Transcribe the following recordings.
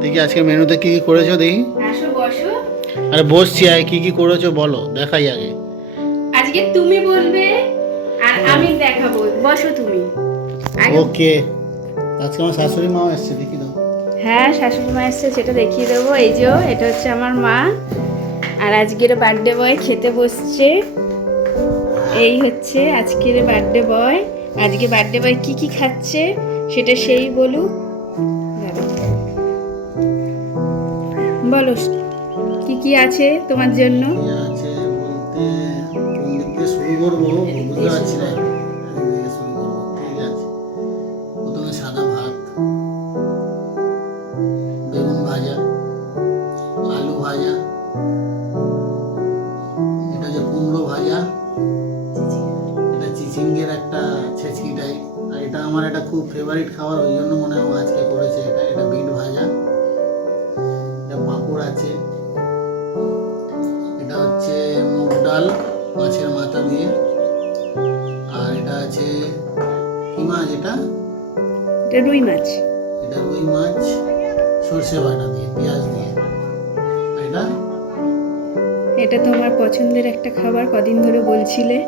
দেখি আজকে মেনুতে কি কি করেছো দেখি। আসো বসো। আরে বসছি, আয় কি কি করেছো বলো, দেখাই আগে। আজকে তুমি বলবে আর আমি দেখাবো। বসো তুমি আগে। ওকে। আজকে আমার শাশুড়ি মাও এসছে, দেখি দাও। হ্যাঁ, শাশুড়ি মা এসছে, সেটা দেখিয়ে দেবো। এই যে এটা হচ্ছে আমার মা, আর আজকের বার্থডে বয় খেতে বসছে। এই হচ্ছে আজকের বার্থডে বয়। আজকে বার্থডে বয় কি কি খাচ্ছে সেটা সেই বলুক। দাঁড়াও। বলো কি কি আছে তোমার জন্য। কি আছে বলতে কোন দিক দিয়ে শুরু করবো বুঝতে পারছি না। কোন দিক দিয়ে শুরু করবো, ঠিক আছে। প্রথমে সাদা ভাত, বেগুন ভাজা, আলু ভাজা, এটা যে কুমড়ো ভাজা, এটা চিচিঙ্গের একটা ছেচকি টাইপ। আর এটা আমার একটা খুব ফেভারিট খাবার, ওই জন্য মনে হয় ও আজকে করেছে এটা। এটা বিট ভাজা, এটা পাঁপড় আছে, এটা হচ্ছে মুগ ডাল মাছের মাথা দিয়ে, আর এটা আছে কি মাছ এটা, এটা রুই মাছ। এটা রুই মাছ সর্ষে বাটা দিয়ে, পেঁয়াজ দিয়ে। আর এটা এটা তোমার পছন্দের একটা খাবার, কদিন ধরে বলছিলে।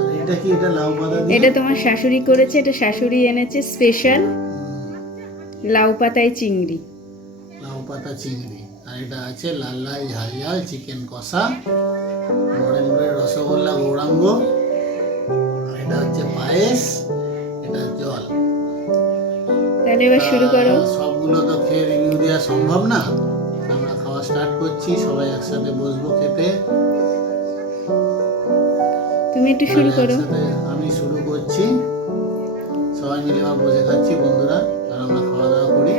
আর এটা কি, এটা লাউ পাতা দিয়ে। এটা তোমার শাশুড়ি করেছে, এটা শাশুড়ি এনেছে স্পেশাল লাউ পাতায় চিংড়ি। লাউ পাতা চিংড়ি। আর এটা আছে লাল লাল ঝাল ঝাল চিকেন কষা, নরেন্দ্রের রসগোল্লা গৌরাঙ্গ। আর এটা হচ্ছে পায়েস, এটা জল। তাহলে এবার শুরু করো। সবগুলো তো খেয়ে রিভিউ দেওয়া সম্ভব না, আমরা খাওয়া স্টার্ট করছি, সবাই একসাথে বসবো খেতে। তুমি একটু শুরু করো। একসাথে আমি শুরু করছি, সবাই মিলে আবার বসে খাচ্ছি বন্ধুরা, আর আমরা খাওয়া দাওয়া করি।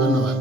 ধন্যবাদ।